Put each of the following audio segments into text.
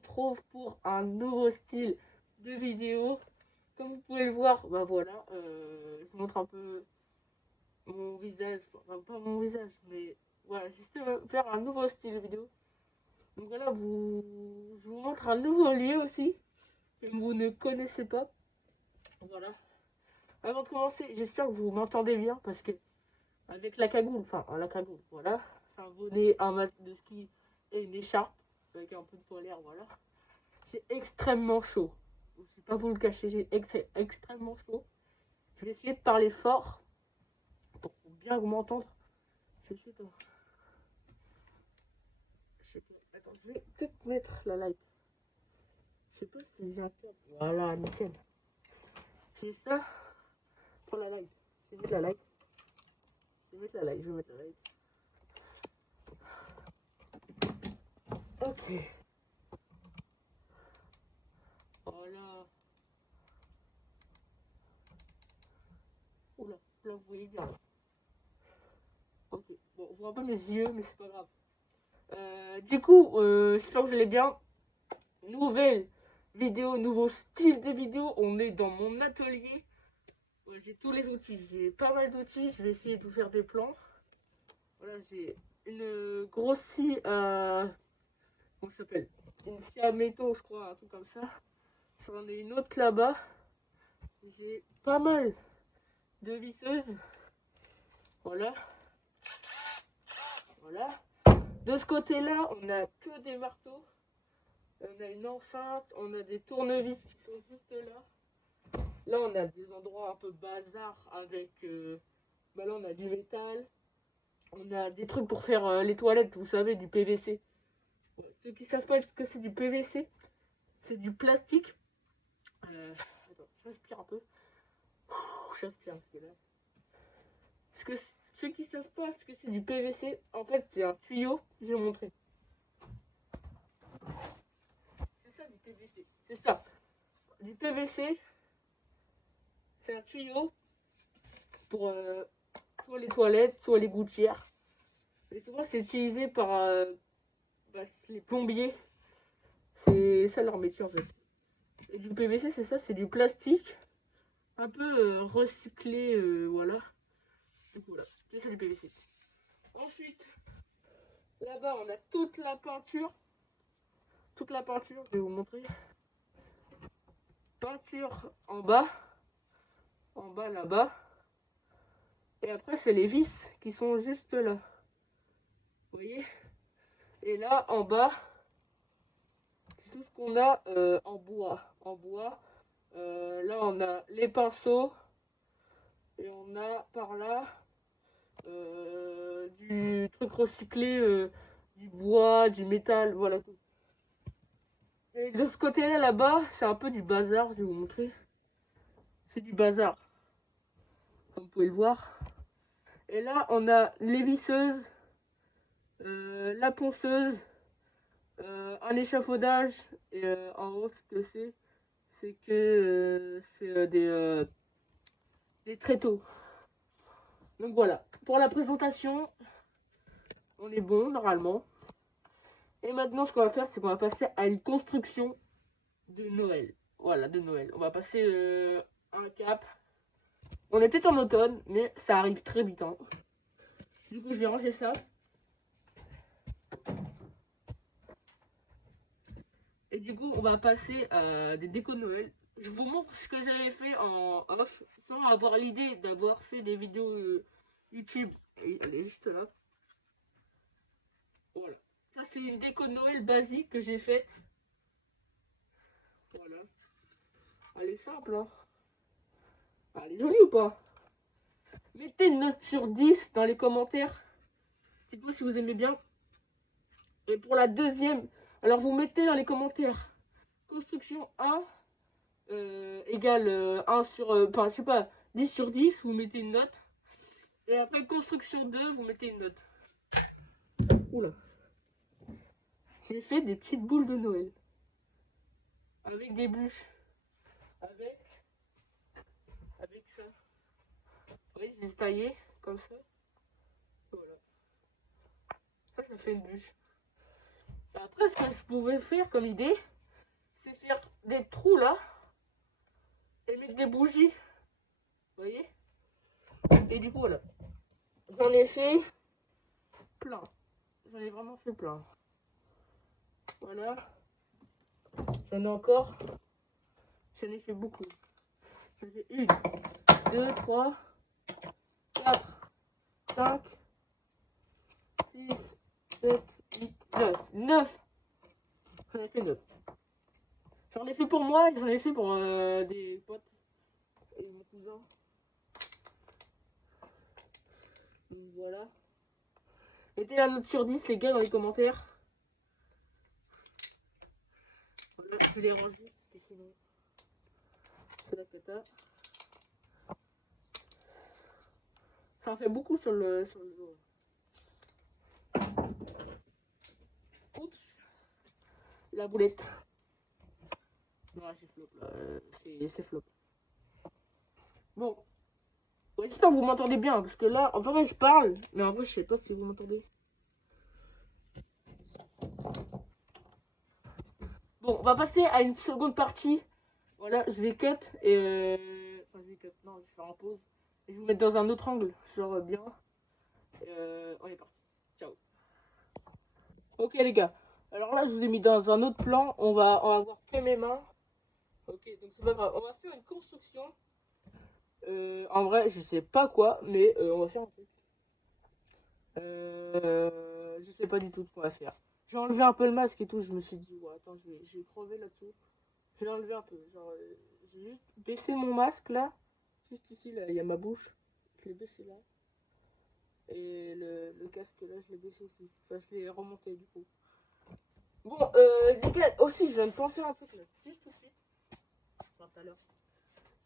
retrouve pour un nouveau style de vidéo. Comme vous pouvez le voir, bah voilà, je vous montre un peu mon visage, enfin pas mon visage, mais voilà, j'essaie de faire un nouveau style de vidéo. Donc voilà, je vous montre un nouveau lieu aussi, que vous ne connaissez pas. Voilà. Avant de commencer, j'espère que vous m'entendez bien, parce que avec la cagoule, voilà, un bonnet, un masque de ski et une écharpe, avec un peu de polaire, voilà. J'ai extrêmement chaud. Je ne vais pas vous le cacher, j'ai extrêmement chaud. Je vais essayer de parler fort pour bien vous m'entendre. Je sais pas. Attends, je vais peut-être mettre la light. Je sais pas si j'ai un câble. Voilà, nickel. J'ai ça pour la light. Je vais mettre la light. Je vais mettre la light. Je vais mettre la light. Ok. Voilà. Oula, là vous voyez bien. Ok. Bon, on voit pas mes yeux, mais c'est pas grave. Du coup, j'espère que vous allez bien. Nouvelle vidéo, nouveau style de vidéo. On est dans mon atelier. Ouais, j'ai tous les outils. J'ai pas mal d'outils. Je vais essayer de vous faire des plans. Voilà, j'ai une grosse scie comment ça s'appelle? Une scie à métaux, je crois, un truc comme ça. J'en ai une autre là-bas. J'ai pas mal de visseuses. Voilà. Voilà. De ce côté-là, on a que des marteaux. On a une enceinte, on a des tournevis qui sont juste là. Là, on a des endroits un peu bazar avec... bah là, on a du métal. On a des trucs pour faire les toilettes, vous savez, du PVC. Ouais, ceux qui savent pas ce que c'est du PVC, c'est du plastique. Attends, j'inspire un peu. J'inspire parce que là... Parce que ceux qui savent pas ce que c'est du PVC, en fait, c'est un tuyau. Je vais vous montrer. C'est ça du PVC. C'est ça. Du PVC, c'est un tuyau pour soit les toilettes, soit les gouttières. Et souvent, c'est utilisé par les plombiers. C'est ça leur métier en fait. Et du PVC, c'est ça, c'est du plastique un peu recyclé, voilà. Donc voilà, c'est ça du PVC. Ensuite, là-bas, on a toute la peinture. Toute la peinture, je vais vous montrer. Peinture en bas là-bas. Et après, c'est les vis qui sont juste là. Vous voyez? Et là, en bas, c'est tout ce qu'on a en bois. En bois, là, on a les pinceaux. Et on a par là du truc recyclé, du bois, du métal, voilà tout. Et de ce côté-là, là-bas, c'est un peu du bazar, je vais vous montrer. C'est du bazar, comme vous pouvez le voir. Et là, on a les visseuses, la ponceuse, un échafaudage. Et en haut, ce que c'est que c'est des tréteaux. Donc voilà, pour la présentation, on est bon normalement. Et maintenant, ce qu'on va faire, c'est qu'on va passer à une construction de Noël. Voilà, de Noël. On va passer un cap. On est peut-être en automne, mais ça arrive très vite. Hein. Du coup, je vais ranger ça. Et du coup, on va passer à des décos de Noël. Je vous montre ce que j'avais fait en off, sans avoir l'idée d'avoir fait des vidéos YouTube. Et elle est juste là. Voilà. Ça, c'est une déco de Noël basique que j'ai faite. Voilà. Elle est simple, hein. Elle est jolie ou pas? Mettez une note sur 10 dans les commentaires. Dites-moi si vous aimez bien. Et pour la deuxième, alors vous mettez dans les commentaires construction 1 égale 1 sur, enfin je sais pas, 10 sur 10, vous mettez une note. Et après construction 2, vous mettez une note. Oula. J'ai fait des petites boules de Noël. Avec des bûches. Avec ça. Oui, j'ai taillé comme ça. Voilà. Ça fait une bûche. Après, ce que je pouvais faire comme idée, c'est faire des trous là et mettre des bougies. Vous voyez? Et du coup, voilà. J'en ai fait plein. J'en ai vraiment fait plein. Voilà. J'en ai encore. J'en ai fait beaucoup. J'en ai fait 1, 2, 3, 4, 5, 6, 7, 8, 9. 9. J'en ai fait 9. J'en ai fait pour moi et j'en ai fait pour des potes et mon cousin. Donc voilà. Mettez la note sur 10 les gars dans les commentaires. Voilà, je les range vite, parce que sinon c'est la cata. Ça en fait beaucoup sur le dos. Oups. La boulette. Non, c'est flop là. C'est flop. Bon. Ouais, j'espère que vous m'entendez bien. Parce que là, en vrai, je parle. Mais en vrai, je sais pas si vous m'entendez. Bon, on va passer à une seconde partie. Voilà, je vais cut. Et enfin, je vais cut. Non, je vais faire en pause. Et je vais vous mettre dans un autre angle. Genre bien. On est parti. Ciao. Ok, les gars. Alors là, je vous ai mis dans un autre plan. On va voir que mes mains. Ok, donc c'est pas grave. On va faire une construction. En vrai, je sais pas quoi, mais on va faire un truc. Je sais pas du tout ce qu'on va faire. J'ai enlevé un peu le masque et tout. Je me suis dit, ouais, attends, je vais crever là-dessous. Je l'ai enlevé un peu. Genre, j'ai juste baissé mon masque là. Juste ici, là, il y a ma bouche. Je l'ai baissé là. Et le casque là, je l'ai baissé aussi. Enfin, je l'ai remonté du coup. Bon, les gars, aussi, je viens de penser à un truc là. Juste tout de suite. Enfin, tout à l'heure.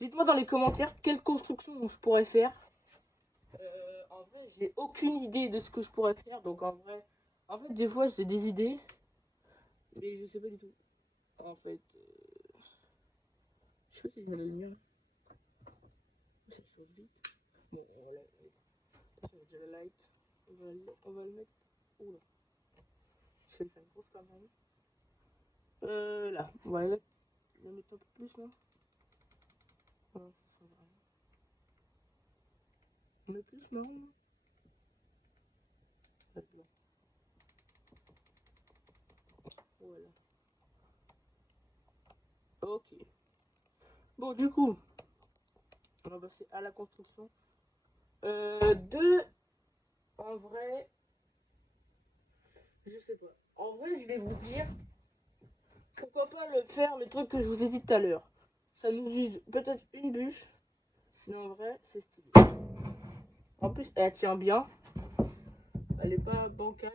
Dites-moi dans les commentaires quelle construction je pourrais faire. En vrai, j'ai aucune idée de ce que je pourrais faire. Donc en fait, des fois, j'ai des idées. Mais je sais pas du tout. En fait, je sais pas si j'ai la lumière. Ça chauffe vite. Bon, voilà. Ça va déjà la light. On va le mettre. Oula. Je vais le faire grosse quand même. Là. On va le mettre un peu plus là. Voilà, ça va. On met plus marron. Maintenant. Voilà. Ok. Bon, du coup, on va passer à la construction. En vrai, je sais pas. En vrai, je vais vous dire, pourquoi pas le truc que je vous ai dit tout à l'heure. Ça nous use peut-être une bûche, mais en vrai, c'est stylé. En plus, elle tient bien. Elle est pas bancale.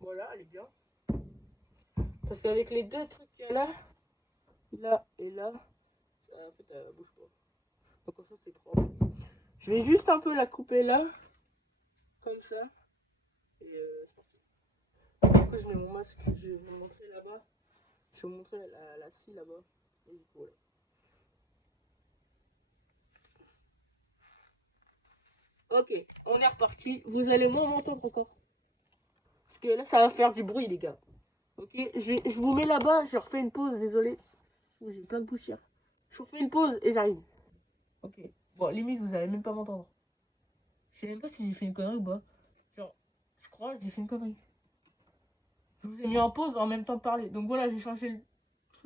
Voilà, elle est bien. Parce qu'avec les deux trucs qu'il y a là et là, en fait, elle bouge pas. Donc comme ça, c'est propre. Je vais juste un peu la couper là, comme ça. Et du coup, je mets mon masque, je vais vous montrer là-bas. Je vais vous montrer la scie là-bas. Et du coup, voilà. Ok, on est reparti. Vous allez moins m'entendre encore. Parce que là, ça va faire du bruit, les gars. Ok, je vous mets là-bas, je refais une pause, désolé. J'ai plein de poussière. Je refais une pause et j'arrive. Ok. Bon, limite, vous allez même pas m'entendre. Je sais même pas si j'ai fait une connerie ou pas. Genre, je crois que j'ai fait une connerie. Je vous ai mis en pause en même temps de parler. Donc voilà, j'ai changé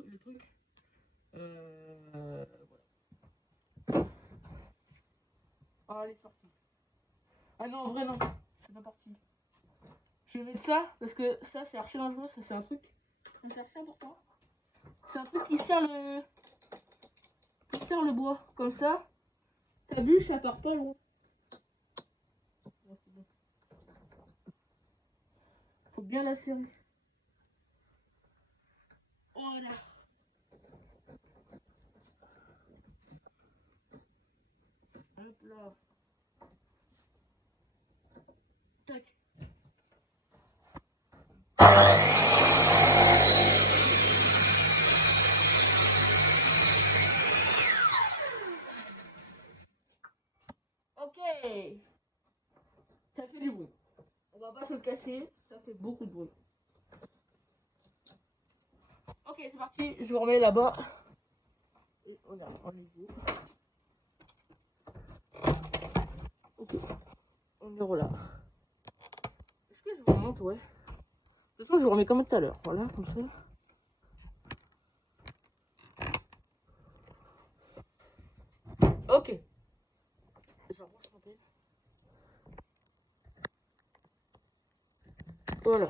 le truc. Voilà. Ah, allez, c'est parti. Ah non, en vrai, non. C'est pas parti. Je vais mettre ça, parce que ça, c'est archi dangereux. Ça, c'est un truc. C'est archi important. C'est un truc qui serre le bois. Comme ça, ta bûche, ça part pas loin. Faut bien la serrer. Voilà. Hop là. Tac. Ok. Ça fait du bruit. On va pas se le cacher. bruit. Ok, c'est parti, je vous remets là-bas. Et regarde, on est où? Ok, on est là. Est-ce que je vous remonte? Ouais. De toute façon, je vous remets comme tout à l'heure. Voilà, comme ça. Ok. Je vais remonter. Voilà.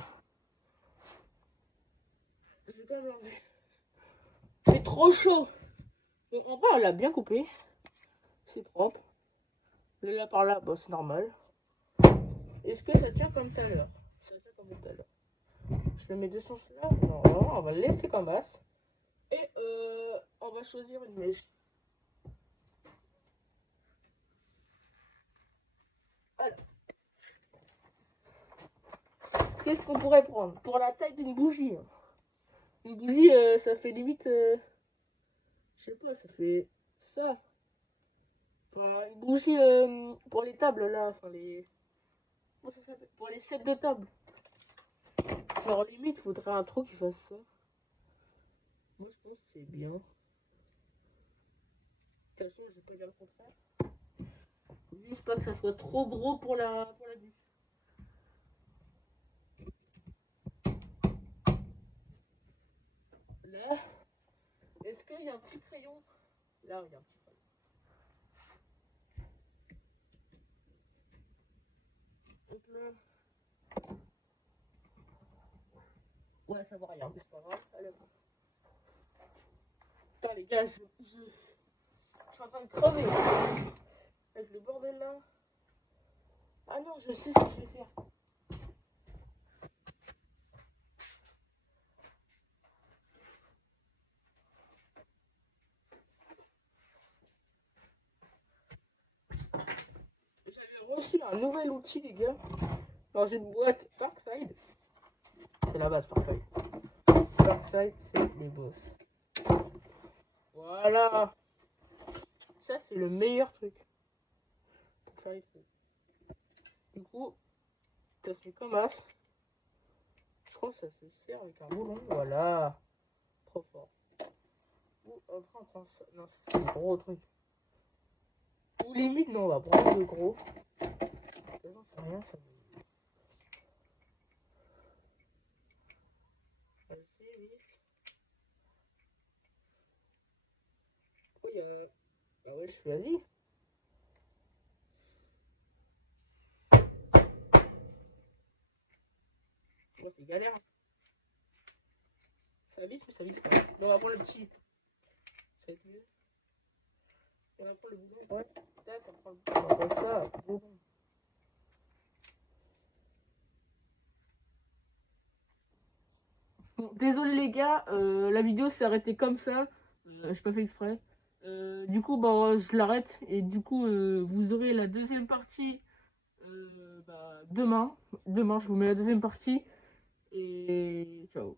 Je vais quand même l'enlever. C'est trop chaud. Donc, en vrai, on l'a bien coupé. C'est propre. Le là par là, bah, c'est normal. Est-ce que ça tient comme tout à l'heure? Ça tient comme tout à l'heure. Je le mets de sens là. Non, on va le laisser comme ça. Et on va choisir une mèche. Alors, qu'est-ce qu'on pourrait prendre? Pour la taille d'une bougie. Hein. Une bougie, ça fait limite... je sais pas, ça fait ça. Pour une bougie pour les tables là. Enfin, les... Comment ça s'appelle? Pour les sets de table. Genre limite, faudrait un trou qui fasse ça. Moi, je pense que c'est bien. De toute façon, je vais pas dire le contraire. Juste pas que ça soit trop gros pour la bûche. Là, est-ce qu'il y a un petit crayon? Là, il y a un petit crayon. Donc là... Ouais, ça va rien, mais c'est pas grave. Allez. Putain, les gars, je suis en train de crever. Avec le bordel là. Ah non, je sais ce que je vais faire. J'avais reçu un nouvel outil, les gars, dans une boîte Parkside. C'est la base, Parkside. Parkside, c'est les boss. Voilà. Ça, c'est le meilleur truc pour faire les trucs. Du coup, ça se fait comme ça. Je crois que ça se sert avec un moulon. Voilà. Trop fort. Ou après, on prend ça. Non, c'est le gros truc. Ou limite, non, on va prendre le gros. J'en sais rien, ça me... Oh, il y a un... Ah ouais, je suis vas-y. Bon, c'est galère. Ça visse, mais ça visse pas. Bon, on va prendre le petit. Ça va être mieux. On va prendre le boulon. Ouais. Tac, on prend le boulon. On va prendre ça. Boulon. Bon, désolé les gars, la vidéo s'est arrêtée comme ça. J'ai pas fait exprès. Du coup, bah, je l'arrête. Et du coup, vous aurez la deuxième partie demain. Demain, je vous mets la deuxième partie. Et ciao.